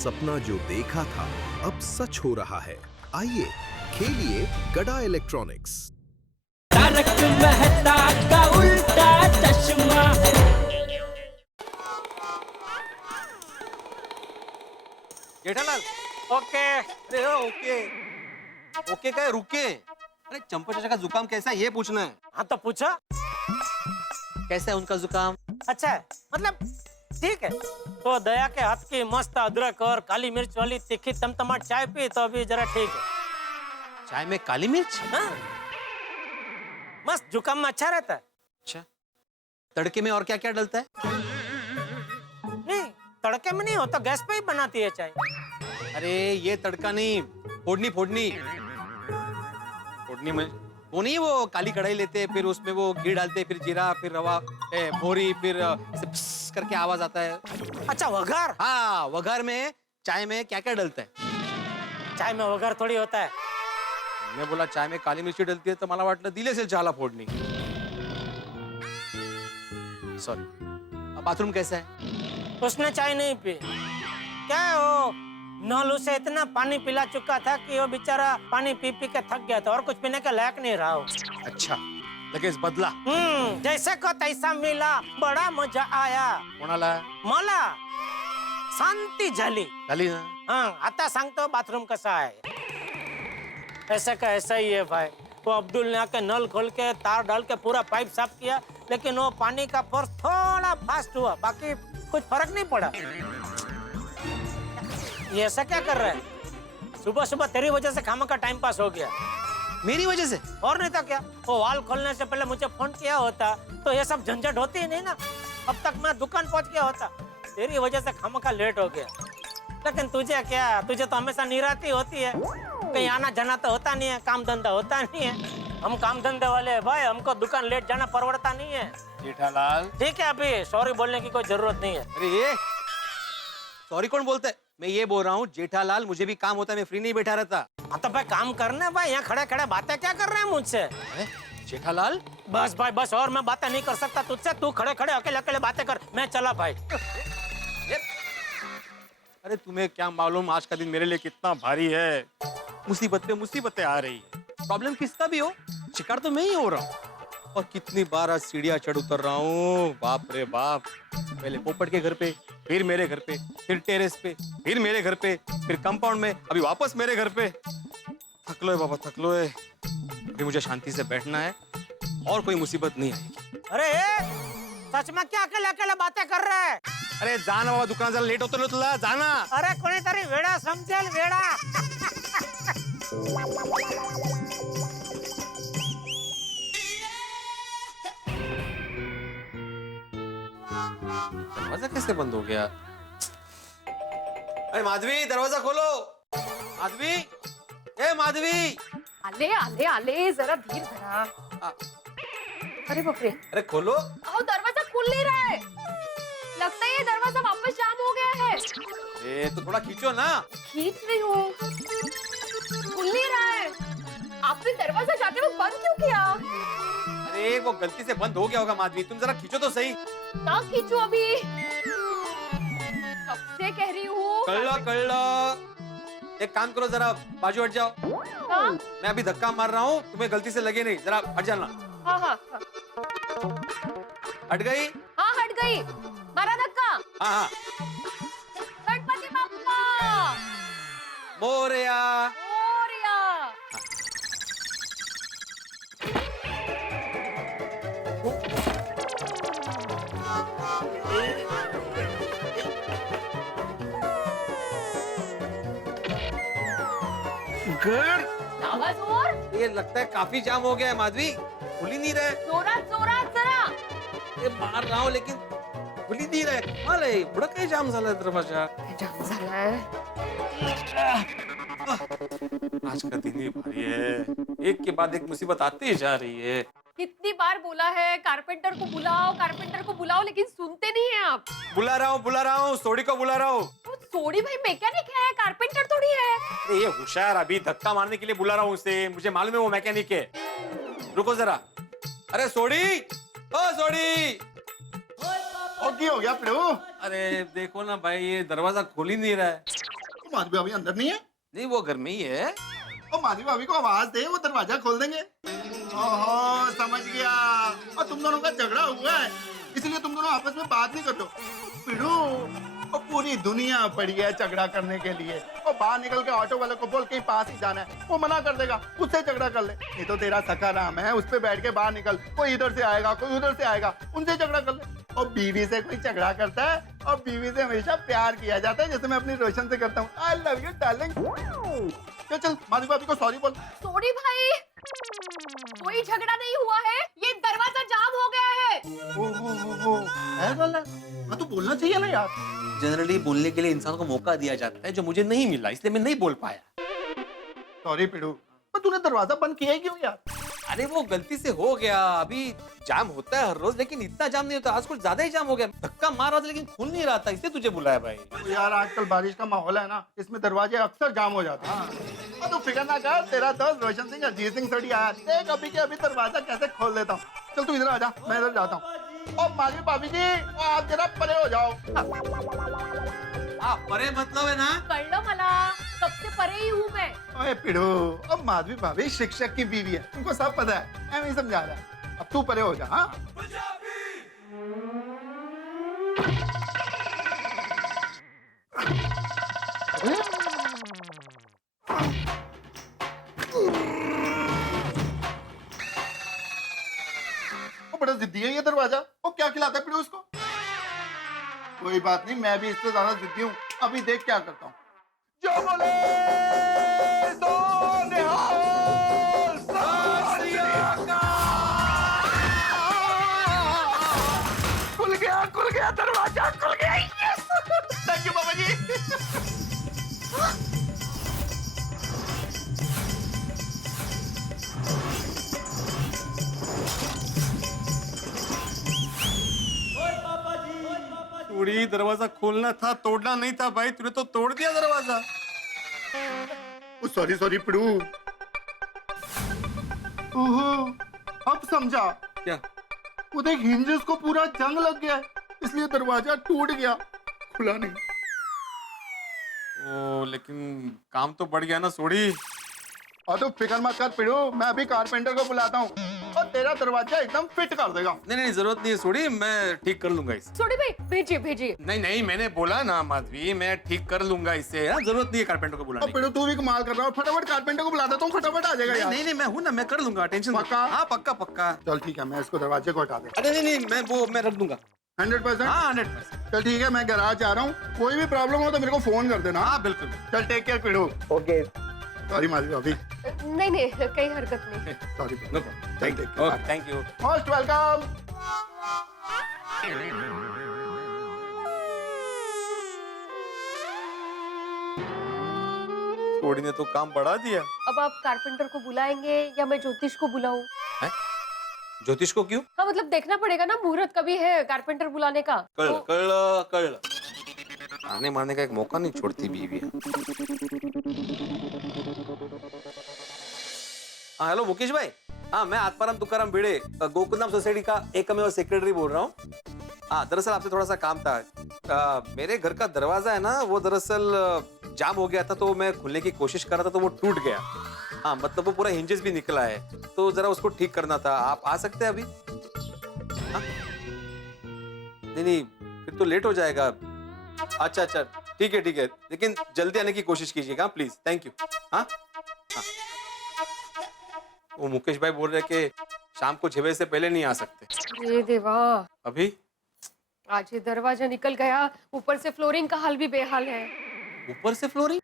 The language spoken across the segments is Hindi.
सपना जो देखा था अब सच हो रहा है। आइए खेलिए गड़ा इलेक्ट्रॉनिक्स। तारक मेहता का उल्टा चश्मा। जेठालाल ओके। अरे ओके ओके क्या रुके? अरे चंपा चाचा का जुकाम कैसा है ये पूछना है। हाँ तो पूछो। कैसा है उनका जुकाम? अच्छा है, मतलब ठीक है। तो दया के हाथ की मस्त अदरक और काली मिर्च वाली तीखी तमतमाट चाय पी तो अभी जरा ठीक है। चाय में काली मिर्च? हाँ? मस्त जुकाम में अच्छा रहता है। अच्छा, तड़के में और क्या क्या डलता है? नहीं, तड़के में नहीं हो तो गैस पे ही बनाती है चाय। अरे ये तड़का नहीं, फोड़नी फोड़नी फोड़नी में वो नहीं, वो काली कढ़ाई लेते हैं, फिर उसमें वो घी डालते हैं, फिर जीरा, फिर रवा, मोहरी, फिर ऐसे प्स करके आवाज आता है। अच्छा वघार? हाँ, वघार में चाय में क्या क्या डलता है? चाय में वघार थोड़ी होता है। मैं बोला चाय में काली मिर्ची डलती है तो मला वाटलं दिले असेल चहाला फोड़नी। सॉरी। बाथरूम कैसा है? उसने चाय नहीं पी। क्या है वो नल उसे इतना पानी पिला चुका था कि वो बेचारा पानी पी पी के थक गया था और कुछ पीने के लायक नहीं रहा हो। अच्छा, लगेच बदला। जैसे को तैसा मिला, बड़ा मजा आया। कोणाला? मला शांती झाली। झाली ना? हाँ, आता सांगतो बाथरूम कसा है। ऐसा का ऐसा ही है भाई। वो अब्दुल ने आके नल खोल के तार डाल के पूरा पाइप साफ किया, लेकिन वो पानी का फोर्स थोड़ा फास्ट हुआ, बाकी कुछ फर्क नहीं पड़ा। ये ऐसा क्या कर रहा है? सुबह सुबह तेरी वजह से खामा का टाइम पास हो गया। मेरी वजह से? और नहीं तो क्या। वो वाल खोलने से पहले मुझे फोन किया होता तो ये सब झंझट होती ही नहीं ना। अब तक मैं दुकान पहुंच गया होता। तेरी वजह से खामा का लेट हो गया। लेकिन तुझे क्या, तुझे तो हमेशा निराती होती है। कहीं आना जाना तो होता नहीं है, काम धंधा होता नहीं है। हम काम धंधे वाले हैं भाई, हमको दुकान लेट जाना परवड़ता नहीं है। जेठालाल ठीक है, अभी सॉरी बोलने की कोई जरूरत नहीं है। अरे ये सॉरी कौन बोलता है? मैं ये बोल रहा हूँ जेठालाल, मुझे भी काम होता है, मैं फ्री नहीं बैठा रहता। हाँ तो भाई काम करने भाई, यहाँ खड़े खड़े बातें क्या कर रहे हैं मुझसे? जेठालाल बस भाई बस, और मैं बातें नहीं कर सकता तुझसे। तू खड़े खड़े अकेले अकेले बातें कर, मैं चला भाई। अरे तुम्हें क्या मालूम आज का दिन मेरे लिए कितना भारी है। मुसीबत पे मुसीबतें आ रही है। प्रॉब्लम किसका भी हो, शिकार तो मैं ही हो रहा हूँ। और कितनी बार आज सीढ़ियाँ चढ़ उतर रहा हूँ, बाप रे बाप। पहले पोपट के घर पे, फिर मेरे घर पे, फिर टेरेस पे, फिर मेरे घर पे, फिर कंपाउंड में, अभी वापस मेरे घर पे। थक लो है बाबा, थक लो है। अभी मुझे शांति से बैठना है और कोई मुसीबत नहीं आएगी। अरे सच में क्या अकेले अकेले बातें कर रहा है? अरे जाना बाबा, दुकान जरा लेट होतो ना तुला, जाना। अरे कोणीतरी वेडा समजेल, वेडा। दरवाजा कैसे बंद हो गया? अरे माधवी, दरवाजा खोलो। माधवी, ए माधवी। आले आले आले, जरा धीर धरा। अरे बाप रे। अरे खोलो। आओ, दरवाजा खुल नहीं रहा है। लगता है ये दरवाजा वापस जाम हो गया है। ए तो थोड़ा खींचो ना। खींच रही हूँ, खुल नहीं रहा है। आपने दरवाजा जाते वक्त बंद क्यों किया? अरे वो गलती से बंद हो गया होगा माधवी, तुम जरा खींचो तो सही। ना खींचो अभी, कब से कह रही हूँ। कर लो। एक काम करो, जरा बाजू हट जाओ। हाँ? मैं अभी धक्का मार रहा हूँ, तुम्हें गलती से लगे नहीं, जरा हट जाना। हाँ हाँ हाँ। हट गई? हाँ हट गई। मारा धक्का। हाँ हाँ। गणपति बप्पा मोरया। मोरया। आवाज और। ये लगता है काफी जाम हो गया है माधवी, खुल ही नहीं रहे। जोरात जोरात जरा। ये मार रहा हूँ लेकिन खुल ही नहीं रहे। माले बड़ा काही जाम झाला दरवाजा। जाम झालाय। आज का दिन ही भारी है, एक के बाद एक मुसीबत आती ही जा रही है। कितनी बार बोला है कारपेंटर को बुलाओ, कारपेंटर को बुलाओ, लेकिन सुनते नहीं हैं आप। बुला रहा हूँ, सोडी को बुला रहा हूँ। तो सोडी भाई मैकेनिक है, कारपेंटर थोड़ी है। अरे ये होशियार, अभी धक्का मारने के लिए बुला रहा हूँ उसे, मुझे मालूम है वो मैकेनिक है। रुको जरा। अरे सोडी, ओ सोडी। और क्या हो गया प्रभु? अरे देखो ना भाई, ये दरवाजा खोल ही नहीं रहा है। माधवी भाभी अंदर नहीं है? नहीं वो घर में ही है। और माधवी भाभी को आवाज दे, वो दरवाजा खोल देंगे। ओहो समझ गया, और तुम दोनों का झगड़ा हुआ है इसलिए तुम दोनों आपस में बात नहीं करते हो। पिड़ू, और पूरी दुनिया पड़ी है झगड़ा करने के लिए, और बाहर निकल के ऑटो वाले को बोल के पास ही जाना है, वो मना कर देगा, उससे झगड़ा कर ले। ये तो तेरा सखा राम है, उस पे बैठ के बाहर निकल, कोई इधर से आएगा कोई उधर से आएगा, उनसे झगड़ा कर ले। और बीवी से कोई झगड़ा करता है और बीवी से हमेशा प्यार किया जाता है, जैसे मैं अपनी रोशन से करता हूँ। I love you darling. चल माधवी भाभी को सॉरी बोल। सॉरी भाई, कोई झगड़ा नहीं हुआ है, ये दरवाजा जाम हो गया है। ओहो है गलत, हाँ तो बोलना चाहिए ना यार। जनरली बोलने के लिए इंसान को मौका दिया जाता है, जो मुझे नहीं मिला, इसलिए मैं नहीं बोल पाया। सॉरी पिड़ू, पर तूने दरवाजा बंद किया ही क्यों यार? अरे वो गलती से हो गया। अभी जाम होता है हर रोज, लेकिन इतना जाम नहीं होता। आज कुछ ज्यादा ही जाम हो गया। धक्का मार रहा था लेकिन खुल नहीं रहा था, इसलिए तुझे बुलाया भाई। तो यार आजकल बारिश का माहौल है ना, इसमें दरवाजे अक्सर जाम हो जाते हैं। तो फिक्र ना कर, तेरा दोस्त रोशन सिंह अजीत सिंह सड़ी आया, देख अभी के अभी दरवाजा कैसे खोल देता हूँ। चल तू इधर आ जा, मैं इधर जाता हूँ। और माधवी भाभी जी आप जरा परे हो जाओ। परे मतलब है ना, कळलं मला, कब से परे ही हूँ मैं। ओए पिड़ू, अब माधवी भाभी शिक्षक की बीवी है, उनको सब पता है, मैं नहीं समझा रहा। अब तू परे हो जा। हाँ बड़ा जिद्दी है ये दरवाजा। वो क्या खिलाता है पिड़ू उसको? कोई बात नहीं, मैं भी इससे ज्यादा जिद्दी हूँ। अभी देख क्या करता हूँ। जो बोले सो निहाल, खुल गया दरवाजा, खुल गया। थैंक यू बाबा जी। थोड़ी दरवाजा खोलना था, तोड़ना नहीं था भाई। तूने तो तोड़ दिया दरवाजा। Sorry sorry Pidu. ओहो अब समझा। क्या? वो देख हिंजेस को पूरा जंग लग गया है, इसलिए दरवाजा टूट गया, खुला नहीं। ओ लेकिन काम तो बढ़ गया ना सोड़ी। और तो फिक्र मत कर पिड़ू, मैं अभी कारपेंटर को बुलाता हूँ और तेरा दरवाजा एकदम फिट कर देगा। नहीं जरूरत नहीं है सोड़ी, मैं ठीक कर लूंगा इसे। सोडी भाई भेजिए भेजिए। नहीं मैंने बोला ना माधवी, मैं ठीक कर लूंगा इसे। जरूरत नहीं है कारपेंटर को बुलाने और पिड़ू तू भी कमाल कर रहा है, फटाफट कारपेंटर को बुला देता हूँ, फटाफट आ जाएगा यार। नहीं मैं हूँ ना, मैं कर लूंगा, टेंशन। पक्का? हाँ पक्का। चल ठीक है, मैं इसको दरवाजे को हटा दे। अरे नहीं मैं रख दूंगा। 100%? हाँ 100%। चल ठीक है, मैं गैराज जा रहा हूँ, कोई भी प्रॉब्लम हो तो मेरे को फोन कर देना। हाँ बिल्कुल। चल take care Pidu. Okay. Sorry Madhavi भाभी। नहीं कोई हरकत नहीं। Sorry. No problem. Thank you. Most welcome. Sodhi ने तो काम बढ़ा दिया। अब आप कारपेंटर को बुलाएंगे या मैं ज्योतिष को बुलाऊं? ज्योतिष को क्यों? हाँ मतलब देखना पड़ेगा ना, मुहूर्त कभी है कारपेंटर बुलाने का। कल आने मारने का एक मौका नहीं छोड़ती बीवी। हाँ हेलो मुकेश भाई। हाँ मैं आत्माराम तुकाराम भिड़े, गोकुलधाम सोसाइटी का एकमेव सेक्रेटरी बोल रहा हूँ। हाँ दरअसल आपसे थोड़ा सा काम था। मेरे घर का दरवाजा है ना, वो दरअसल जाम हो गया था, तो मैं खुलने की कोशिश कर रहा था तो वो टूट गया। हाँ मतलब वो पूरा हिंजेस भी निकला है, तो जरा उसको ठीक करना था। आप आ सकते हैं अभी? हाँ? नहीं फिर तो लेट हो जाएगा। अच्छा ठीक है लेकिन जल्दी आने की कोशिश कीजिएगा प्लीज। Thank you. हाँ वो मुकेश भाई बोल रहे कि शाम को 6 बजे से पहले नहीं आ सकते। ये देवा, अभी आज ये दरवाजा निकल गया, ऊपर से फ्लोरिंग का हाल भी बेहाल है। ऊपर से फ्लोरिंग?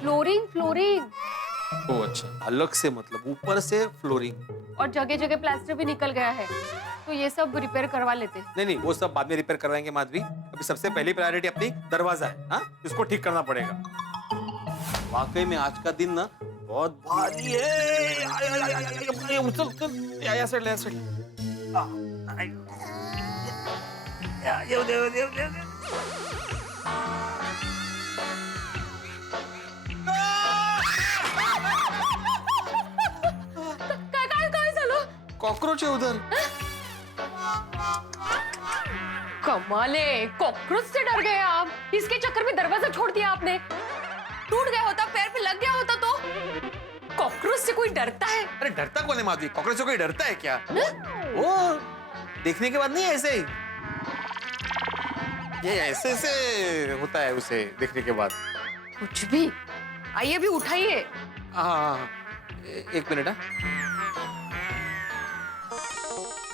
फ्लोरिंग ओ अच्छा, अलग से मतलब ऊपर से फ्लोरिंग। और जगह जगह प्लास्टर भी निकल गया है, तो ये सब रिपेयर करवा लेते। नहीं वो सब बाद में रिपेयर करवाएंगे माधवी। अभी सबसे पहली प्रायोरिटी अपनी दरवाजा है। हाँ इसको ठीक करना पड़ेगा। वाकई में आज का दिन ना बहुत भारी है। काय झालं? कॉकरोच है उधर। कमाल है, कॉकरोच से डर गए आप। इसके चक्कर में दरवाजा छोड़ दिया आपने। टूट गया होता, पैर पे लग गया होता तो? कॉकरोच से कोई डरता है? अरे डरता कौन है माधवी? कॉकरोच से कोई डरता है क्या? वो देखने के बाद नहीं ऐसे ही, ये ऐसे ऐसे होता है उसे देखने के बाद। कुछ भी। आइए भी उठाइए। हाँ, एक मिनट।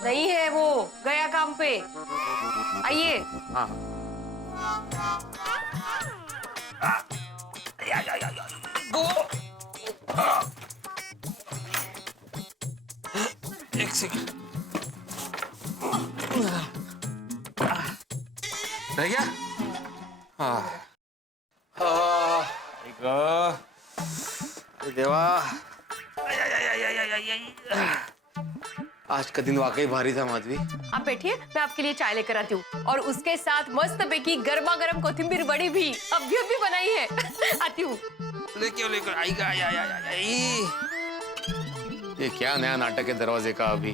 नहीं है वो, गया काम पे। आइए। हाँ, एक सेकंड। रह गया? हाँ। अरे देवा, आज का दिन वाकई भारी था माधवी। आप बैठिए, मैं आपके लिए चाय लेकर आती हूँ। और उसके साथ मस्त पैकी गर्मा गर्म कोथिंबीर बड़ी भी अभी बनाई है। आती हूँ। लेकर आएगा। ये क्या नया नाटक है दरवाजे का अभी?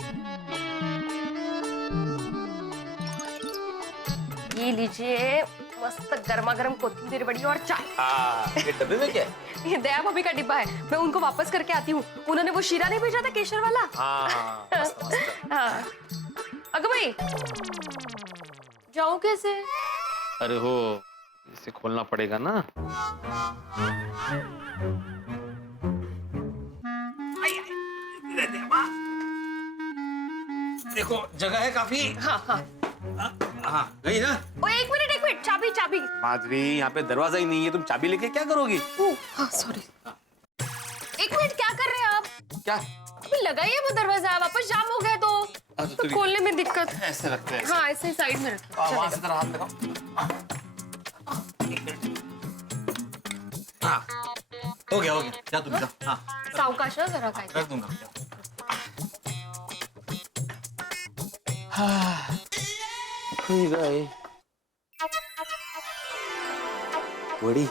ये लीजिए मस्त गर्मा गर्म कोथिंबीर बड़ी और चाय। ये डब्बे में क्या है? ये दया भाभी का डिब्बा है, मैं उनको वापस करके आती हूँ। उन्होंने वो शीरा नहीं भेजा था केशर वाला। मस्त। हाँ। अगर भाई जाऊं कैसे? अरे हो, इसे खोलना पड़ेगा ना। देखो जगह है काफी। हाँ। गई ना? ओ एक मिनट, चाबी। माधवी, यहाँ पे दरवाजा ही नहीं है, तुम चाबी लेके क्या करोगी? हाँ सॉरी। एक मिनट, क्या कर रहे हैं आप? क्या? अभी लगाइए वो दरवाजा, वापस जाम हो गया तो खोलने में दिक्कत। ऐसे रखते हैं। हाँ ऐसे साइड में रखिए। वहां से तरह हाथ लगाओ। हाँ, हो गया। क्या तुम जा? हाँ, सावकाश ना जरा खाइए। कर दूंगा। गए बड़ी।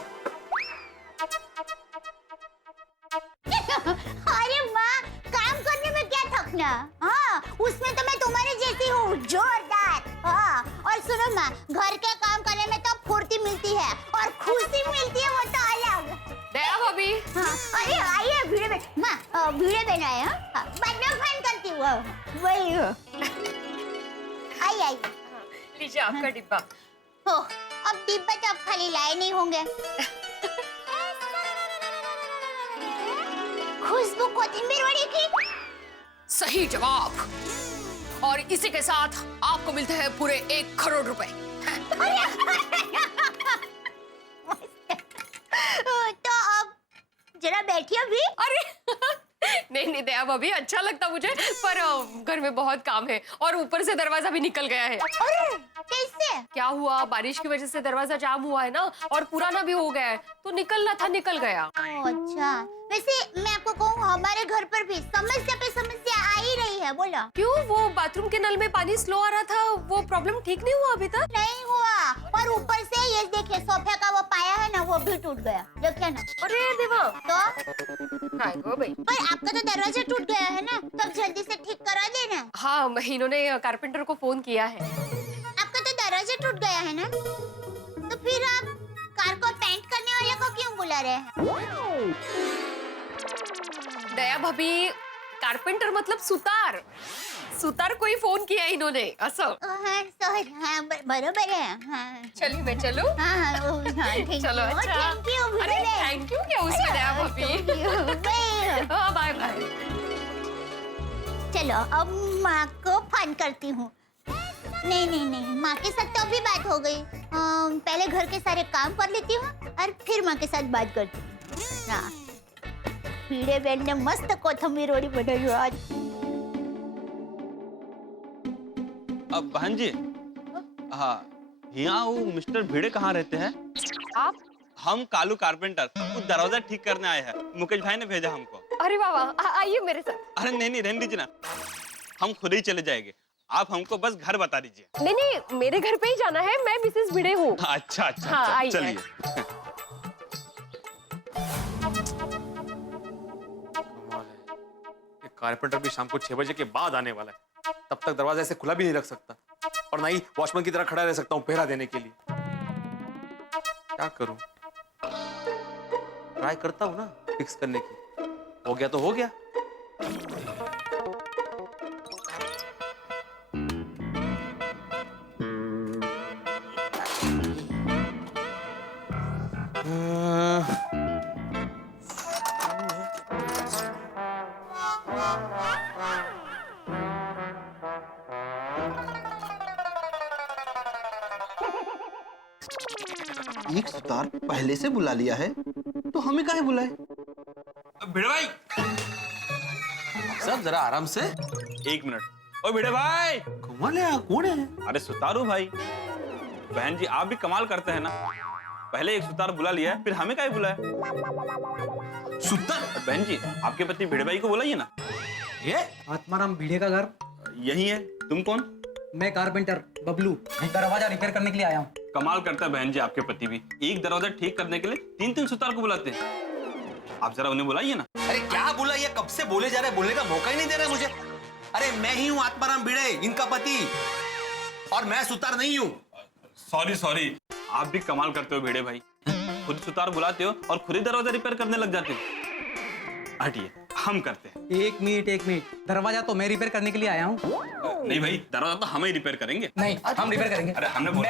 अरे माँ, काम करने में क्या थकना? हाँ, उसमें तो मैं तुम्हारे जैसी हूँ, जोरदार। हाँ, और सुनो माँ, घर के काम करने में तो फुर्ती मिलती है और खुशी मिलती है, वो तो अलग। दया भाभी। हाँ, अरे आइए भिड़े में। माँ, भिड़े बनाए। हाँ, बाद में फोन करती हूँ। वही हो। आइए। लीजिए आपका डिब्बा। हो, अब डिब्बा तो आप खाली लाए नहीं होंगे। खुशबू कोथिंबीर वड़ी की। सही जवाब। और इसी के साथ आपको मिलते हैं पूरे 1 करोड़ रुपए। तो अब जरा बैठिए अभी। अरे नहीं दया भाभी, अच्छा लगता मुझे, पर घर में बहुत काम है और ऊपर से दरवाजा भी निकल गया है। अरे कैसे? क्या हुआ, बारिश की वजह से दरवाजा जाम हुआ है ना, और पुराना भी हो गया है, तो निकलना था, निकल गया। अच्छा, वैसे मैं आपको कहूँ, हमारे घर पर भी समस्या पे समस्या आ ही रही है। बोला क्यों? वो बाथरूम के नल में पानी स्लो आ रहा था, वो प्रॉब्लम ठीक नहीं हुआ अभी तक? नहीं हुआ, और ऊपर से ये देखिए सोफे का वो पाया है ना, वो भी टूट गया। देखिए ना। अरे देवा। तो भाई पर आपका तो दरवाजा टूट गया है ना, तो अब जल्दी से ठीक करा देना। हाँ, इन्होंने कारपेंटर को फोन किया है। आपका तो दरवाजा टूट गया है ना, तो फिर आप कार को पेंट करने वाले को क्यों बुला रहे हैं? दया भाभी, कारपेंटर मतलब सुतार कोई फोन किया इन्होंने असं। हाँ, सॉरी। हाँ, बरोबर है। हाँ, चलिए मैं चलूं? हाँ, thank चलो you. अच्छा। Thank you, अरे भिड़े। थैंक यू क्या उसमें दया भाभी। Thank you. Bye. हाँ बाय। चलो अब माँ को फोन करती हूँ। नहीं, माँ के साथ तो अभी बात हो गई। पहले घर के सारे काम कर लेती हूँ और फिर माँ के साथ बात करती हूँ। हाँ, भिड़े बहन ने मस्त कोथिंबीर वड़ी बनाई है आज। अब बहन जी, हाँ, यहाँ वो मिस्टर भिड़े कहाँ रहते हैं? आप? हम कालू कारपेंटर, वो दरवाजा ठीक करने आए हैं। मुकेश भाई ने भेजा हमको। अरे वाह, आइए मेरे साथ। अरे नहीं, रहने दीजिए ना, हम खुद ही चले जाएंगे। आप हमको बस घर बता दीजिए। नहीं, मेरे घर पे ही जाना है, मैं मिसेस भिड़े हूँ। अच्छा, हाँ, आइए। चलिए। कारपेंटर भी शाम को 6 बजे के बाद आने वाला है, तब तक दरवाजा ऐसे खुला भी नहीं रख सकता, और ना ही वॉचमैन की तरह खड़ा रह सकता हूँ पहरा देने के लिए। क्या करूं? ट्राई करता हूँ ना फिक्स करने की। हो गया तो हो गया। एक सुतार पहले से बुला लिया है तो हमें काहे बुलाए? भिड़े भाई सब जरा आराम से। 1 मिनट। ओ भिड़े भाई। कौन है? कौन है? अरे सुतारू भाई। बहन जी आप भी कमाल करते हैं ना, पहले एक सुतार बुला लिया है, फिर हमें काहे बुलाया? सुतार? बहन जी आपके पति भिड़े भाई को बुलाइए ना। ये आत्माराम भिड़े का घर। यही है। तुम कौन? मैं कारपेंटर बबलू, दरवाजा रिपेयर करने के लिए आया हूँ। कमाल करता है बहन जी आपके पति भी, एक दरवाजा ठीक करने के लिए 3-3 सुतार को बुलाते हैं। आप जरा उन्हें बुलाइए ना। अरे क्या बोला, ये कब से बोले जा रहे हैं, बोलने का मौका ही नहीं दे रहे मुझे। अरे मैं ही हूँ आत्माराम भिड़े, इनका पति, और मैं सुतार नहीं हूँ। सॉरी आप भी कमाल करते हो भिड़े भाई, खुद सुतार बुलाते हो और खुद ही दरवाजा रिपेयर करने लग जाते हो। हटिए हम करते हैं। एक मिनट, दरवाजा तो मैं रिपेयर करने के लिए आया हूँ। नहीं भाई दरवाजा तो हम ही रिपेयर करेंगे। नहीं हम रिपेयर करेंगे। अरे हमने बोला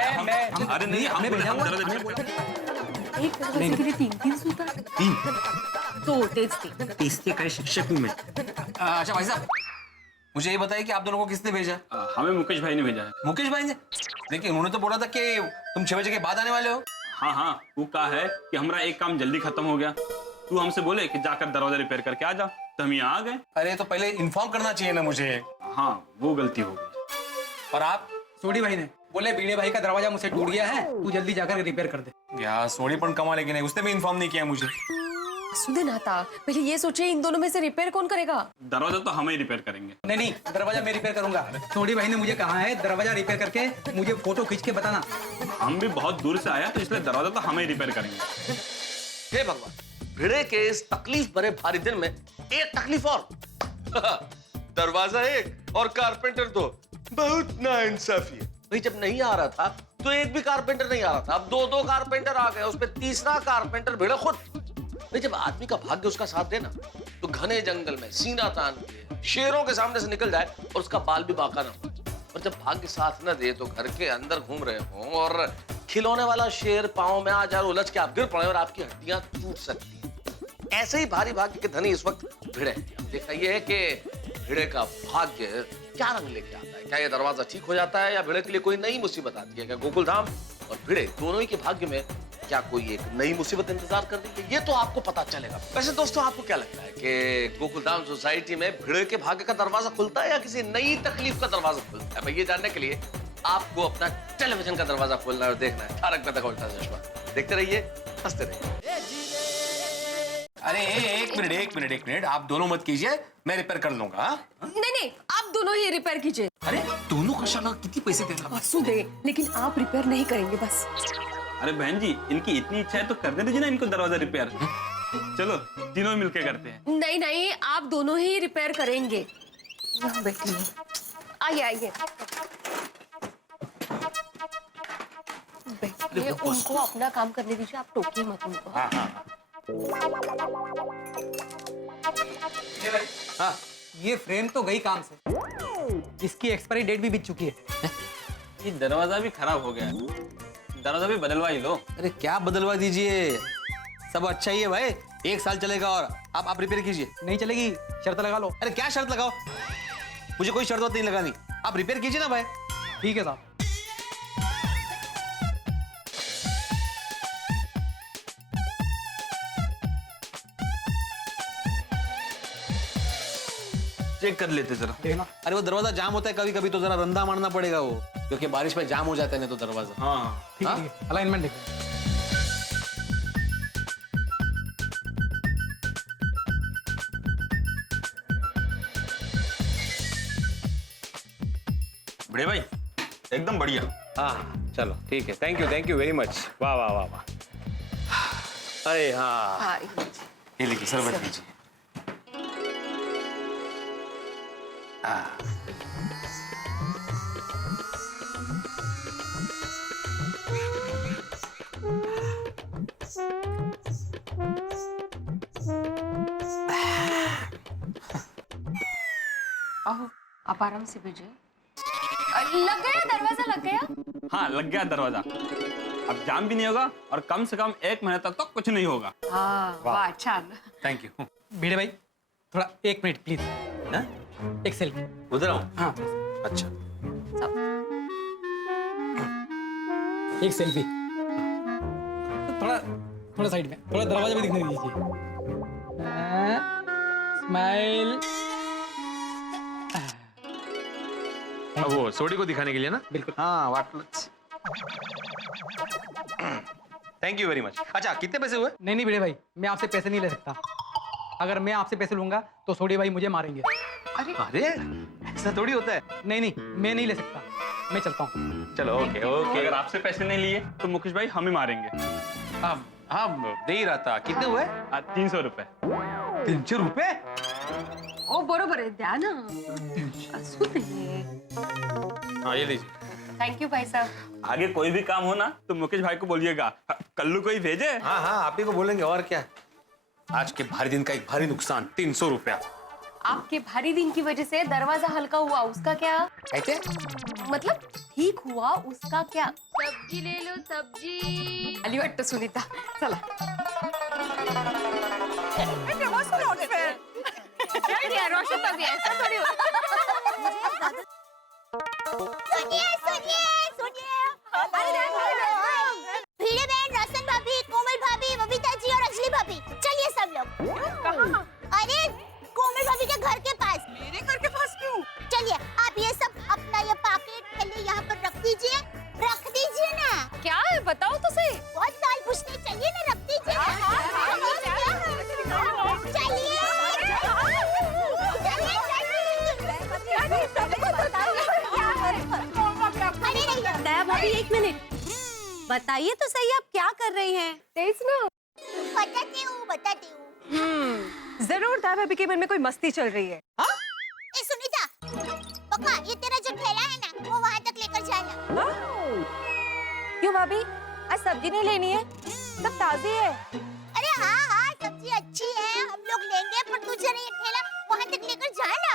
अरे नहीं हम दरवाजा रिपेयर करेंगे। एक दरवाजे के लिए 3-3 सूता। 2 तेज का शिक्षक हूँ मैं। अच्छा भाई साहब, मुझे ये बताइए कि आप दोनों को किसने भेजा? हमें मुकेश भाई ने भेजा है। मुकेश भाई ने? देखिए उन्होंने तो बोला था कि तुम 6 बजे के बाद आने वाले हो। हाँ वो कहा है कि हमारा एक काम जल्दी खत्म हो गया, तू हमसे बोले कि जाकर दरवाजा रिपेयर करके आ जा, तो हम यहाँ आ गए। अरे तो पहले इन्फॉर्म करना चाहिए ना मुझे। हाँ वो गलती हो गई। और आप? सोडी भाई ने बोले भिड़े भाई का दरवाजा मुझसे टूट गया है, तू जल्दी जाकर रिपेयर कर दे। यार सोड़ी पण कमा, लेकिन उसने भी इन्फॉर्म नहीं किया मुझे। सुधे था, पहले ये सोचे इन दोनों में से रिपेयर कौन करेगा? दरवाजा तो हम ही रिपेयर करेंगे। नहीं दरवाजा मैं रिपेयर करूंगा। सोडी भाई ने मुझे कहा है दरवाजा रिपेयर करके मुझे फोटो खींच के बताना। हम भी बहुत दूर से आया तो इसलिए दरवाजा तो हम ही रिपेयर करेंगे। हे भगवान, भिड़े के इस तकलीफ भरे भारी दिन में एक तकलीफ और। दरवाजा एक और कारपेंटर दो, बहुत नाइंसाफी है। भाई जब नहीं आ रहा था तो एक भी कारपेंटर नहीं आ रहा था, अब 2-2 कारपेंटर आ गए, उसपे तीसरा कारपेंटर भिड़े खुद। भाई जब आदमी का भाग्य उसका साथ दे ना, तो घने जंगल में सीना तान के शेरों के सामने से निकल जाए और उसका बाल भी बाका ना हो। और जब भाग्य साथ न दे तो घर के अंदर घूम रहे हो और खिलौने वाला शेर पांव में आ जाए, उलझ के आप गिर पड़े और आपकी हड्डियां टूट सकती हैं। ऐसे ही भारी भाग्य के धनी इस वक्त भिड़े। देखा यह है कि भिड़े का भाग्य क्या रंग लेके आता है। क्या ये दरवाजा ठीक हो जाता है या भिड़े के लिए कोई नई मुसीबत आती है? क्या गोकुल धाम और भिड़े दोनों ही के भाग्य में क्या कोई एक नई मुसीबत इंतजार कर रही है? ये तो आपको पता चलेगा। वैसे दोस्तों आपको क्या लगता है कि गोकुलधाम सोसाइटी में भिड़े के भाग्य का दरवाजा खुलता है या किसी नई तकलीफ का दरवाजा खुलता है? भाई ये जानने के लिए आपको अपना टेलीविजन का दरवाजा खोलना है और देखना है तारक मेहता का उल्टा चश्मा। देखते रहिए, हंसते रहिए। अरे एक मिनट, आप दोनों मत कीजिए, मैं रिपेयर कर लूंगा। नहीं आप दोनों ही रिपेयर कीजिए। अरे दोनों का शाला कितनी पैसे देना? सुधे, लेकिन आप रिपेयर नहीं करेंगे बस। अरे बहन जी इनकी इतनी इच्छा है तो करने दीजिए ना इनको दरवाजा रिपेयर। चलो तीनों मिलके करते हैं। नहीं आप दोनों ही रिपेयर करेंगे। यहाँ बैठिए, आइए बैठिए, उनको अपना काम करने दीजिए, आप टोकिए मत उनको। हाँ। ये फ्रेम तो गई काम से, इसकी एक्सपायरी डेट भी बीत चुकी है। ये दरवाजा भी खराब हो गया, दरवाजा भी बदलवा ही लो। अरे क्या बदलवा दीजिए, सब अच्छा ही है भाई, 1 साल चलेगा और आप रिपेयर कीजिए। नहीं चलेगी, शर्त लगा लो। अरे क्या शर्त लगाओ, मुझे कोई शर्त नहीं लगानी, आप रिपेयर कीजिए ना भाई। ठीक है साहब। चेक कर लेते जरा। देखना। अरे वो दरवाजा जाम होता है कभी कभी, तो जरा रंधा मारना पड़ेगा वो, क्योंकि बारिश में जाम हो जाता है नहीं तो दरवाजा। हाँ ठीक है, अलाइनमेंट देखो। बड़े भाई एकदम बढ़िया। हाँ चलो ठीक है, थैंक यू वेरी मच। वाह वाह वाह वाह। अरे हाँ ये लीजिए शरबत लीजिए। ओह, आप आराम से भेजिए। लग गया दरवाजा, लग गया? हाँ लग गया दरवाजा। अब जाम भी नहीं होगा और कम से कम 1 महीने तक तो कुछ नहीं होगा। हाँ, वाह अच्छा। Thank you. भिड़े भाई थोड़ा 1 मिनट प्लीज। एक सेल्फी। उधर आऊं? हाँ अच्छा। एक सेल्फी। थोड़ा थोड़ा साइड में, थोड़ा दरवाजा भी दिखने दीजिए। स्माइल। वो सोडी को दिखाने के लिए ना? बिल्कुल। हाँ वाटलंच। Thank you very much. अच्छा कितने पैसे हुए? नहीं भिड़े भाई, मैं आपसे पैसे नहीं ले सकता। अगर मैं आपसे पैसे लूंगा तो सोडी भाई मुझे मारेंगे। अरे ऐसा थोड़ी होता है। नहीं मैं नहीं ले सकता, मैं चलता हूँ। चलो ओके ओके। अगर आपसे पैसे नहीं लिए तो मुकेश भाई हम ही मारेंगे। हाँ दे ही रहा था। कितने हुए? 300 रुपए। 300 रुपए? ओ बरोबर आहे, द्या ना। असू दे। हाँ ये लीजिए। थैंक यू भाई साहब। आगे कोई भी काम हो ना तो मुकेश भाई को बोलिएगा, कल्लू कोई भेजे। हाँ हाँ आप ही को बोलेंगे और क्या। आज के भारी दिन का एक भारी नुकसान, 300 रुपया। आपके भारी दिन की वजह से दरवाजा हल्का हुआ, उसका क्या? ऐसे? मतलब ठीक हुआ, उसका क्या? सब्जी ले लो, सब्जी। आली वाटतं सुनीता, चला। रोशन तो भी ऐसा थोड़ी भिड़े बहन, रोशन भाभी, कोमल भाभी, बबीता जी और अंजलि भाभी, चलिए सब लोग। कहाँ? अरे कोमल भाभी के घर के पास। मेरे घर के पास क्यों? चलिए आप ये सब अपना ये पैकेट थैले यहाँ पर रख दीजिए ना। क्या है बताओ तो सही। बहुत सवाल पूछने चाहिए ना, रख दीजिए दया भाभी 1 मिनट, बताइए तो सही आप क्या कर रही हैं? तेज ना। बताती हूँ। जरूर दया भाभी के मन में कोई मस्ती चल रही है। ए सुनीता, पक्का ये तेरा जो ठेला है ना वो वहाँ तक लेकर जाना। क्यों भाभी, आज सब्जी नहीं लेनी है? सब ताजी है। अरे हाँ सब्जी अच्छी है, हम लोग लेंगे, पर तू जरा ये ठेला वहाँ तक लेकर जाना।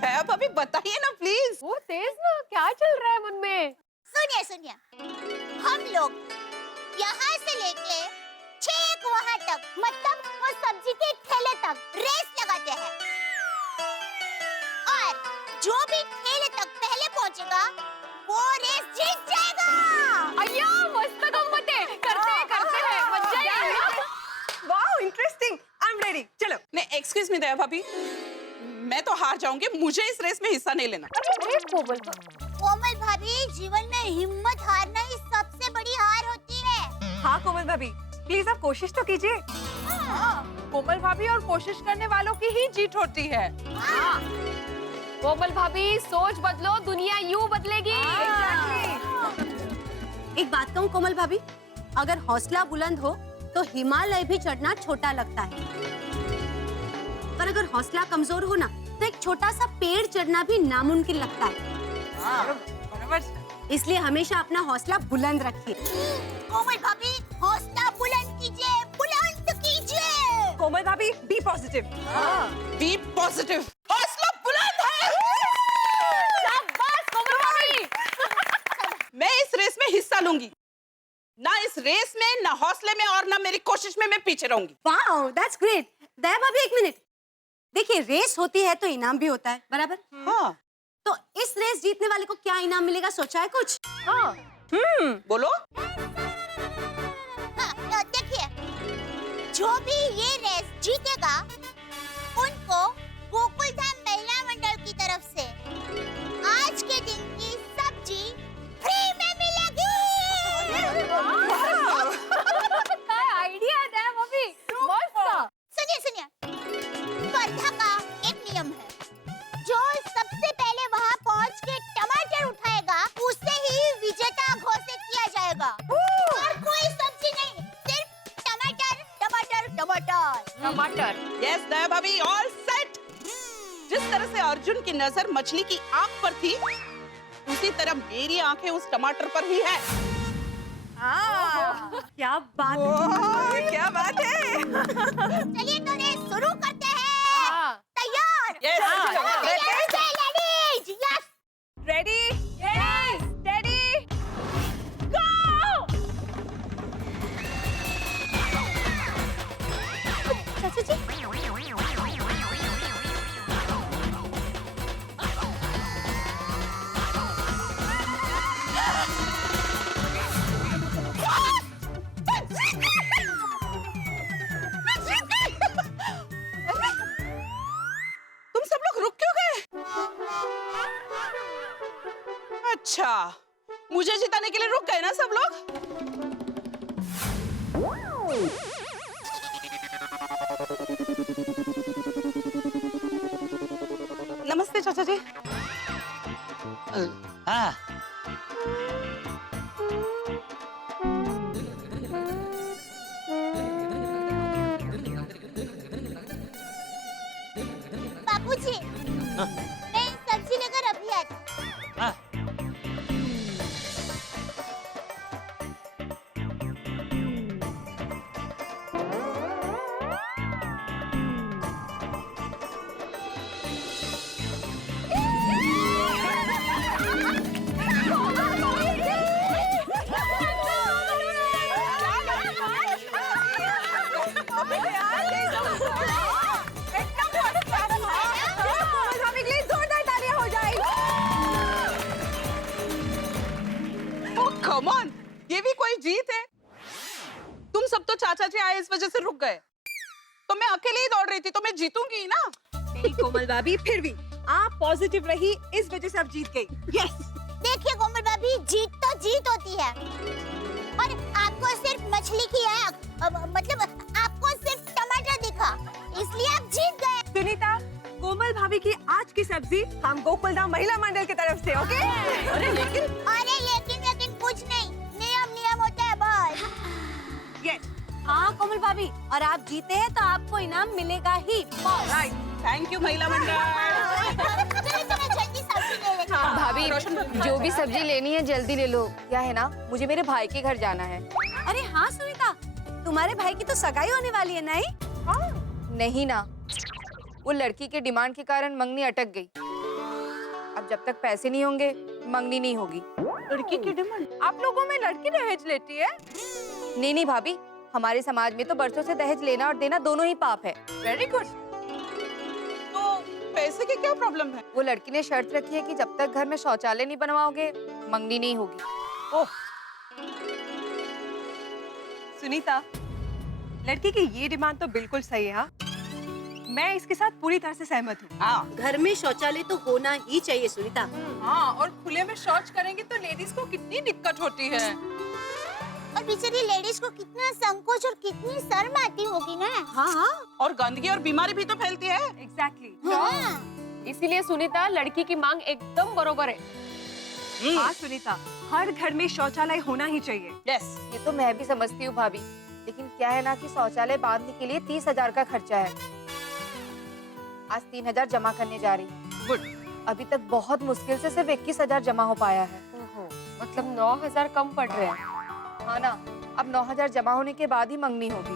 दया भाभी बताइए ना प्लीज। वो तेज ना, क्या चल रहा है मन में? सुनिए, हम लोग यहाँ से लेके छेक वहाँ तक, मतलब वो सब्जी के ठेले तक रेस लगाते हैं, और जो भी ठेले तक पहले पहुँचेगा वो रेस जीत जाएगा। अय्या मस्त गम्मत है, करते हैं, मजा आएगा। Wow interesting, I am ready. चलो। नहीं एक्सक्यूज मी दया भाभी, मैं तो हार जाऊंगी, मुझे इस रेस में हिस्सा नहीं लेना। कोमल भाभी, जीवन में हिम्मत हारना ही सबसे बड़ी हार होती है। हाँ कोमल भाभी, प्लीज आप कोशिश तो कीजिए। कोमल भाभी, और कोशिश करने वालों की ही जीत होती है। कोमल भाभी सोच बदलो, दुनिया यूं बदलेगी। एक बात कहूँ कोमल भाभी, अगर हौसला बुलंद हो तो हिमालय भी चढ़ना छोटा लगता है, पर अगर हौसला कमजोर हो ना तो एक छोटा सा पेड़ चढ़ना भी नामुमकिन लगता है। इसलिए हमेशा अपना हौसला बुलंद रखिए। कोमल भाभी, हौसला बुलंद कीजिए, बुलंद कीजिए। कोमल भाभी बी पॉजिटिव, बी पॉजिटिव। हौसला बुलंद है। शाबाश कोमल भाभी। मैं इस रेस में हिस्सा लूंगी, ना इस रेस में, ना हौसले में, और ना मेरी कोशिश में मैं पीछे रहूंगी। Wow that's great. दया भाभी 1 मिनट, देखिए रेस होती है तो इनाम भी होता है, बराबर? हाँ। तो इस रेस जीतने वाले को क्या इनाम मिलेगा, सोचा है कुछ? हाँ। बोलो। हाँ, देखिए, जो भी ये रेस जीतेगा उनको गोकुलधाम महिला मंडल की तरफ से आज के दिन की सब्जी फ्री में मिलेगी। क्या आइडिया है दया भाभी, मस्त। सुनिए, स्पर्धा का एक नियम है, जो सबसे पहले वहाँ पहुँच के टमाटर उठाएगा उसे ही विजेता घोषित किया जाएगा। और कोई सब्जी नहीं, सिर्फ टमाटर टमाटर टमाटर टमाटर। यस दया भाभी, ऑल सेट। जिस तरह से अर्जुन की नजर मछली की आंख पर थी, उसी तरह मेरी आंखें उस टमाटर पर ही है। क्या बात है, क्या बात है। चलिए तो रेस शुरू करते हैं। तैयार? Yes. Ladies, yes. Ready steady गो। चाचू जी, तुम सब लोग रुक क्यों गए? अच्छा, मुझे जिताने के लिए रुक गए ना सब लोग? नमस्ते चाचा जी। हाँ बापूजी, मैं सब्जी लेकर अभी आती हूँ। हाँ कम ऑन, ये भी कोई जीत है? तुम सब तो चाचा जी आए इस वजह से रुक गए, तो मैं अकेले ही दौड़ रही थी, तो मैं जीतूंगी ना। नहीं कोमल भाभी, फिर भी आप पॉजिटिव रही, इस वजह से आप जीत गई। यस। देखिए कोमल भाभी, जीत तो जीत होती है, और आपको सिर्फ मछली की आंख, मतलब आपको सिर्फ टमाटर दिखा, इसलिए आप जीत गए। सुनीता, कोमल भाभी की आज की सब्जी हम गोकुलधाम महिला मंडल की तरफ से, ओके? अरे लेकिन कुछ नहीं, नियम होता है बस। यस। हाँ कोमल भाभी, और आप जीते हैं तो आपको इनाम मिलेगा ही। राइट, थैंक यू महिला मंडल। जल्दी सब्जी ले लेते हैं। भाभी जो भी सब्जी लेनी है जल्दी ले लो। क्या है ना, मुझे मेरे भाई के घर जाना है। अरे हाँ सुनीता, तुम्हारे भाई की तो सगाई होने वाली है, नहीं? नहीं ना, वो लड़की के डिमांड के कारण मंगनी अटक गई। अब जब तक पैसे नहीं होंगे मंगनी नहीं होगी। लड़की की डिमांड? आप लोगों में लड़की दहेज लेती है? नहीं भाभी, हमारे समाज में तो बरसों से दहेज लेना और देना दोनों ही पाप है। Very good. तो पैसे की क्या प्रॉब्लम है? वो लड़की ने शर्त रखी है कि जब तक घर में शौचालय नहीं बनवाओगे मंगनी नहीं होगी। ओह, सुनीता, लड़की की ये डिमांड तो बिल्कुल सही है। मैं इसके साथ पूरी तरह से सहमत हूँ। हाँ। घर में शौचालय तो होना ही चाहिए सुनीता। हाँ, और खुले में शौच करेंगे तो लेडीज को कितनी दिक्कत होती है। और बेचारी लेडीज को कितना संकोच और कितनी शर्म आती होगी ना। हाँ, और गंदगी और बीमारी भी तो फैलती है। एग्जैक्टली। हाँ। इसीलिए सुनीता, लड़की की मांग एकदम बरोबर है। हाँ सुनीता, हर घर में शौचालय होना ही चाहिए। यस। ये तो मैं भी समझती हूँ भाभी, लेकिन क्या है ना कि शौचालय बांधने के लिए 30,000 का खर्चा है। आज 3,000 जमा करने जा रही हूँ। गुड। अभी तक बहुत मुश्किल से सिर्फ 21,000 जमा हो पाया है। मतलब 9,000 कम पड़ रहे हैं। हाँ ना, अब 9,000 जमा होने के बाद ही मंगनी होगी।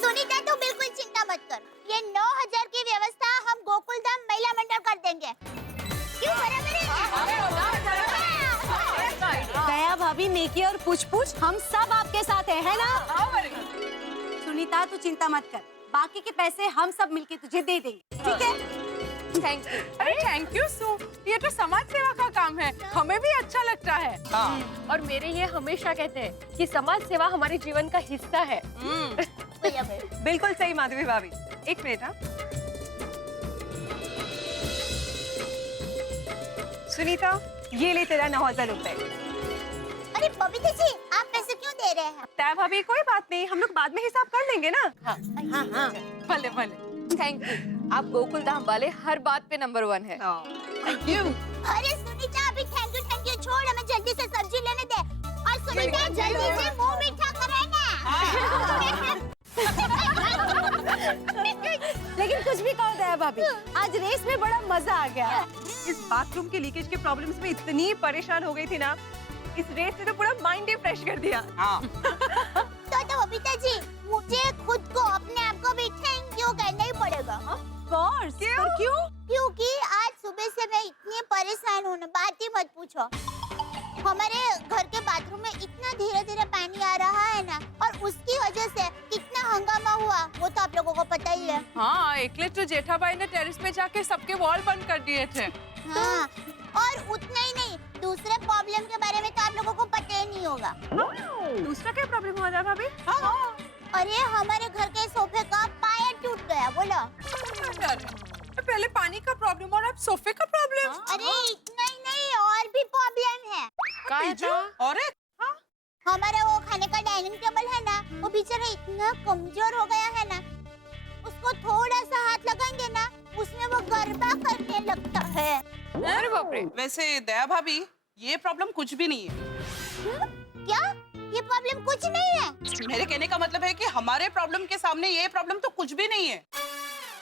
सुनीता, तू बिल्कुल चिंता मत कर, ये 9,000 की व्यवस्था हम गोकुलधाम महिला मंडल कर देंगे। क्यों बराबर है? दया भाभी, नेकी और पूछ हम सब आपके साथ है ना? सुनीता, तू चिंता मत कर, बाकी के पैसे हम सब मिलके तुझे दे देंगे, ठीक है? Thank you. अरे थैंक यू सू, ये तो समाज सेवा का काम है, हमें भी अच्छा लगता है। हाँ। और मेरे ये हमेशा कहते हैं कि समाज सेवा हमारे जीवन का हिस्सा है। बिल्कुल सही माधवी भाभी। एक मिनट। हाँ सुनीता, ये ले तेरा 9,000 रुपए। अरे बबीता जी, आप पैसे क्यों दे रहे हैं? दया भाभी, कोई बात नहीं, हम लोग बाद में हिसाब कर लेंगे ना। हाँ। भले भले। थैंक यू, आप गोकुलधाम वाले हर बात पे नंबर 1 है। Thank you. अरे सुनीता, अभी थैंक यू छोड़, हमें जल्दी से सब्जी लेने दे। और सुनीता, जल्दी से मुंह मीठा करे ना। लेकिन कुछ भी कहो दया भाभी, आज रेस में बड़ा मजा आ गया। इस बाथरूम के लीकेज के प्रॉब्लम्स में इतनी परेशान हो गई थी ना इस रेस ने तो पूरा माइंड ही फ्रेश कर दिया। हाँ तो बबीता जी, मुझे खुद को अपने आप को भी थैंक यू कहना ही पड़ेगा। कोर्स क्यों? क्योंकि आज सुबह से मैं इतनी परेशान हूँ ना, बात ही मत पूछो। हमारे घर के बाथरूम में इतना धीरे धीरे पानी आ रहा है ना, और उसकी वजह से कितना हंगामा हुआ वो तो आप लोगों को पता ही है। हाँ, एकले तो जेठाबाई ने टेरेस पे जाके सबके वॉल बंद कर दिए थे। हाँ, और उतना ही नहीं, दूसरे प्रॉब्लम के बारे में तो आप लोगों को पता ही नहीं होगा। दूसरा क्या प्रॉब्लम हुआ था भाभी? अरे हमारे घर के सोफे का पाया टूट गया। बोलो। पहले पानी का प्रॉब्लम और अब सोफे का प्रॉब्लम। अरे इतना ही नहीं, और भी प्रॉब्लम है। और एक हमारा वो खाने का डाइनिंग टेबल है ना, वो बेचारा इतना कमजोर हो गया है ना, उसको थोड़ा सा हाथ लगाएंगे ना, उसमें वो गरबा करने लगता है। अरे बाप रे। वैसे दया भाभी, ये प्रॉब्लम कुछ भी नहीं है। क्या? ये प्रॉब्लम कुछ नहीं है? मेरे कहने का मतलब है कि हमारे प्रॉब्लम के सामने ये प्रॉब्लम तो कुछ भी नहीं है।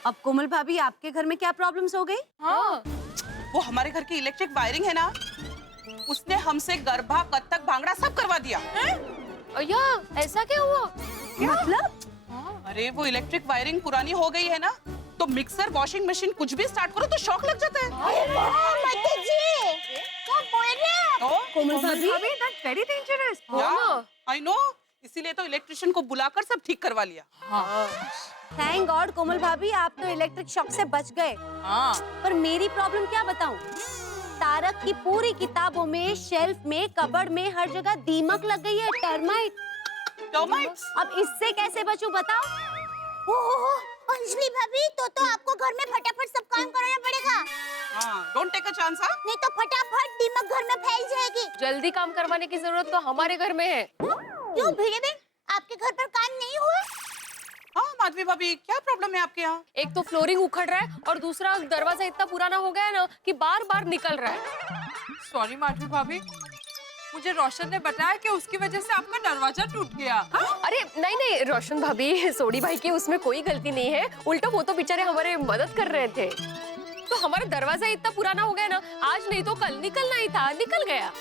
अब कोमल भाभी, आपके घर में क्या प्रॉब्लम्स हो गई? हाँ। वो हमारे घर की इलेक्ट्रिक वायरिंग है ना, उसने हमसे गरबा, कत्थक, भांगड़ा सब करवा दिया। अय्या, ऐसा क्या हुआ? मतलब? अरे वो इलेक्ट्रिक वायरिंग पुरानी हो गई है ना, तो मिक्सर, वॉशिंग मशीन कुछ भी स्टार्ट करो तो शॉक लग जाता है। मत जी, क्या बोल रहे हो? कोमल भाभी, that's very dangerous। I know, इसीलिए तो इलेक्ट्रिशियन को बुलाकर सब ठीक करवा लिया। थैंक गॉड कोमल भाभी, आप तो इलेक्ट्रिक शॉक से बच गए। हाँ। पर मेरी प्रॉब्लम क्या बताऊं? तारक की पूरी किताबों में, शेल्फ में, कबर्ड में हर जगह दीमक लग गई है, टर्माइट। टर्माइट्स? अब इससे कैसे बचूं बताओ? ओह, अंजलि भाभी, तो आपको घर में फटाफट सब काम कराना पड़ेगा। हाँ, डोंट टेक अ चांस। हाँ, नहीं तो फटाफट दीमक घर में फैल जाएगी। जल्दी काम करवाने की जरूरत तो हमारे घर में है। क्यों भिड़े बहन, आपके घर पर काम नहीं हुआ? हाँ माधवी भाभी, क्या प्रॉब्लम है आपके यहाँ? एक तो फ्लोरिंग उखड़ रहा है और दूसरा दरवाजा इतना पुराना हो गया है ना कि बार बार निकल रहा है। सॉरी माधवी भाभी, मुझे रोशन ने बताया कि उसकी वजह से आपका दरवाजा टूट गया। अरे नहीं नहीं रोशन भाभी, सोडी भाई की उसमें कोई गलती नहीं है, उल्टा वो तो बेचारे हमारे मदद कर रहे थे। तो हमारा दरवाजा इतना पुराना हो गया ना, आज नहीं तो कल निकलना ही था, निकल गया।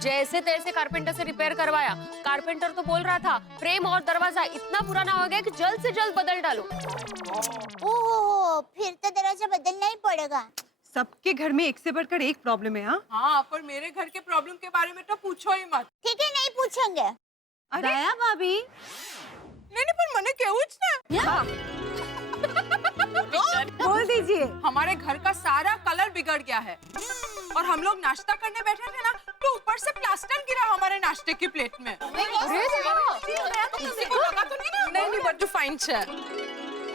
जैसे तैसे कारपेंटर से रिपेयर करवाया। कारपेंटर तो बोल रहा था फ्रेम और दरवाजा इतना पुराना हो गया कि जल्द से जल्द बदल डालो। ओह, फिर तो दरवाजा बदलना ही पड़ेगा। सबके घर में एक से बढ़कर एक प्रॉब्लम है। हाँ, पर मेरे घर के प्रॉब्लम के बारे में तो पूछो ही मत। ठीक है, नहीं पूछेंगे। दया भाभी, नहीं पर मैंने क्या बोल दीजिए। हमारे घर का सारा कलर बिगड़ गया है और हम लोग नाश्ता करने बैठे थे ना, तो ऊपर से प्लास्टर गिरा हमारे नाश्ते की प्लेट में। किसी को लगा तो नहीं ना? नहीं, but fine sir.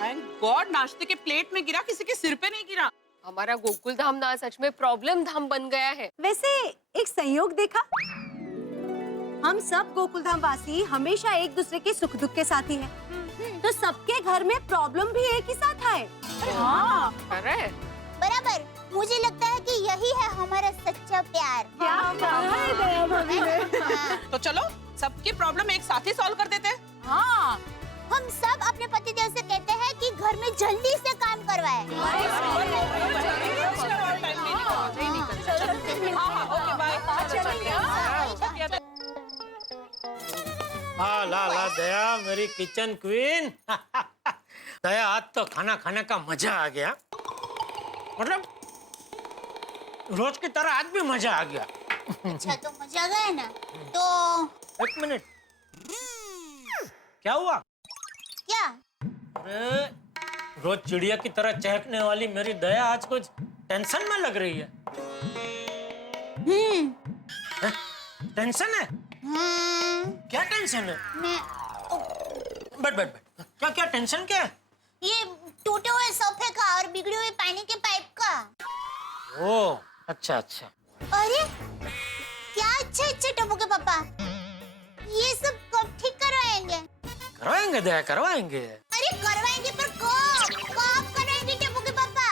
Thank God, नाश्ते के प्लेट में गिरा, किसी के सिर पे नहीं गिरा। हमारा गोकुल धाम ना सच में प्रॉब्लम धाम बन गया है। वैसे एक संयोग देखा, हम सब गोकुल धाम वासी हमेशा एक दूसरे के सुख दुख के साथी हैं। तो सबके घर में प्रॉब्लम भी एक ही साथ आए। हाँ, अरे बराबर, मुझे लगता है कि यही है हमारा सच्चा प्यार। क्या कहा है दया भाभी ने? तो चलो सबकी प्रॉब्लम एक साथ ही सॉल्व कर देते हैं। हाँ, हम सब अपने पतिदेव से कहते हैं कि घर में जल्दी से काम करवाए। हाँ, ला ला दया, मेरी किचन क्वीन। दया, आज तो खाना खाने का मजा आ गया। मतलब रोज की तरह आज भी मजा आ गया। अच्छा, तो मजा गया ना? तो एक मिनट, क्या हुआ? क्या? अरे रोज चिड़िया की तरह चहकने वाली मेरी दया आज कुछ टेंशन में लग रही है। टेंशन है? क्या टेंशन है? बैठ। क्या टेंशन क्या है? ये टूटे हुए सोफे का और बिगड़े हुए पानी के पाइप का। ओह, अच्छा। अरे क्या अच्छे टप्पू के पापा, ये सब कब ठीक करवाएंगे? करवाएंगे दया, करवाएंगे। अरे करवाएंगे, पर कब कराएंगे टप्पू के पापा?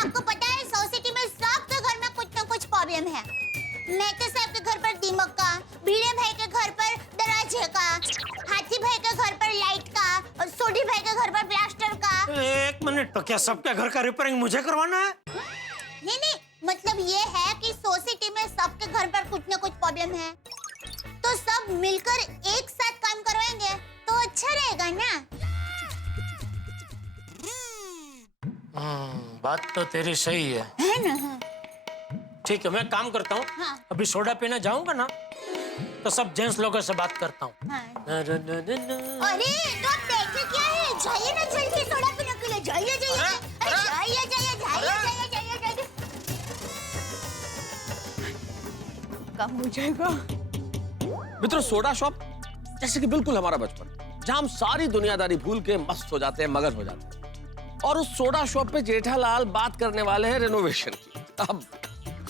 आपको पता है सोसाइटी में सबके घर में कुछ न कुछ प्रॉब्लम है। मेहते साहब के घर पर दीमक का, भीड़े भाई के घर पर दरवाजे का, हाथी भाई के घर पर लाइट का और सोडी भाई के घर पर प्लास्टर का। एक मिनट, तो क्या सबके घर का रिपेयरिंग मुझे करवाना है? नहीं, मतलब ये है कि सोसाइटी में सबके घर पर कुछ न कुछ प्रॉब्लम है, तो सब मिलकर एक साथ काम करवाएंगे तो अच्छा रहेगा ना। बात तो तेरी सही है ना? ठीक है, मैं काम करता हूँ। हाँ। अभी सोडा पीने जाऊंगा ना तो सब जेंट्स लोगों से बात करता हूँ। हाँ। अरे तो आप बैठे क्या है, जाइए ना जल्दी सोडा पीने के लिए, जाइए जाइए जाइए जाइए जाइए जाइए जाइए। कम हो जाएगा। मित्रों, सोडा शॉप जैसे कि बिल्कुल हमारा बचपन, जहां हम सारी दुनियादारी भूल के मस्त हो जाते हैं, मगन हो जाते हैं। और उस सोडा शॉप पे जेठालाल बात करने वाले हैं रेनोवेशन की। अब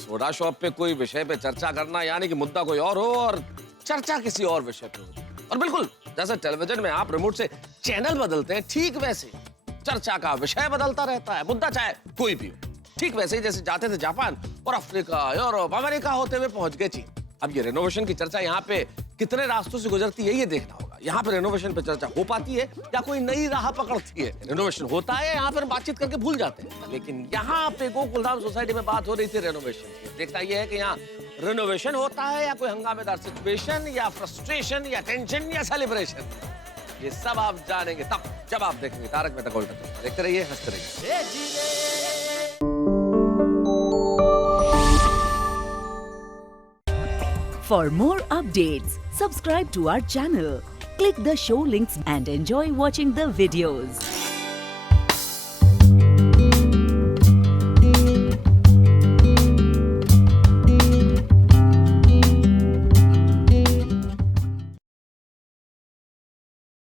सोडा शॉप पे कोई विषय पे चर्चा करना यानी कि मुद्दा कोई और हो और चर्चा किसी और विषय पे हो। और बिल्कुल जैसे टेलीविजन में आप रिमोट से चैनल बदलते हैं, ठीक वैसे चर्चा का विषय बदलता रहता है, मुद्दा चाहे कोई भी हो। ठीक वैसे ही जैसे जाते थे जापान और अफ्रीका, यूरोप, अमेरिका होते हुए पहुंच गए चीन। अब ये रेनोवेशन की चर्चा यहाँ पे कितने रास्तों से गुजरती है ये देखना होगा। यहाँ पे रेनोवेशन पे चर्चा हो पाती है या कोई नई राह पकड़ती है। रेनोवेशन होता है, यहाँ पर बातचीत करके भूल जाते हैं। लेकिन यहाँ पे गोकुलधाम सोसाइटी में बात हो रही थी रेनोवेशन की। देखना ये है कि यहाँ रेनोवेशन होता है या कोई हंगामेदार सिचुएशन या फ्रस्ट्रेशन या टेंशन या सेलिब्रेशन, ये सब आप जानेंगे तब जब आप देखेंगे तारक मेहता का उल्टा चश्मा। देखते रहिए, हंसते रहिए। For more updates, subscribe to our channel, click the show links and enjoy watching the videos.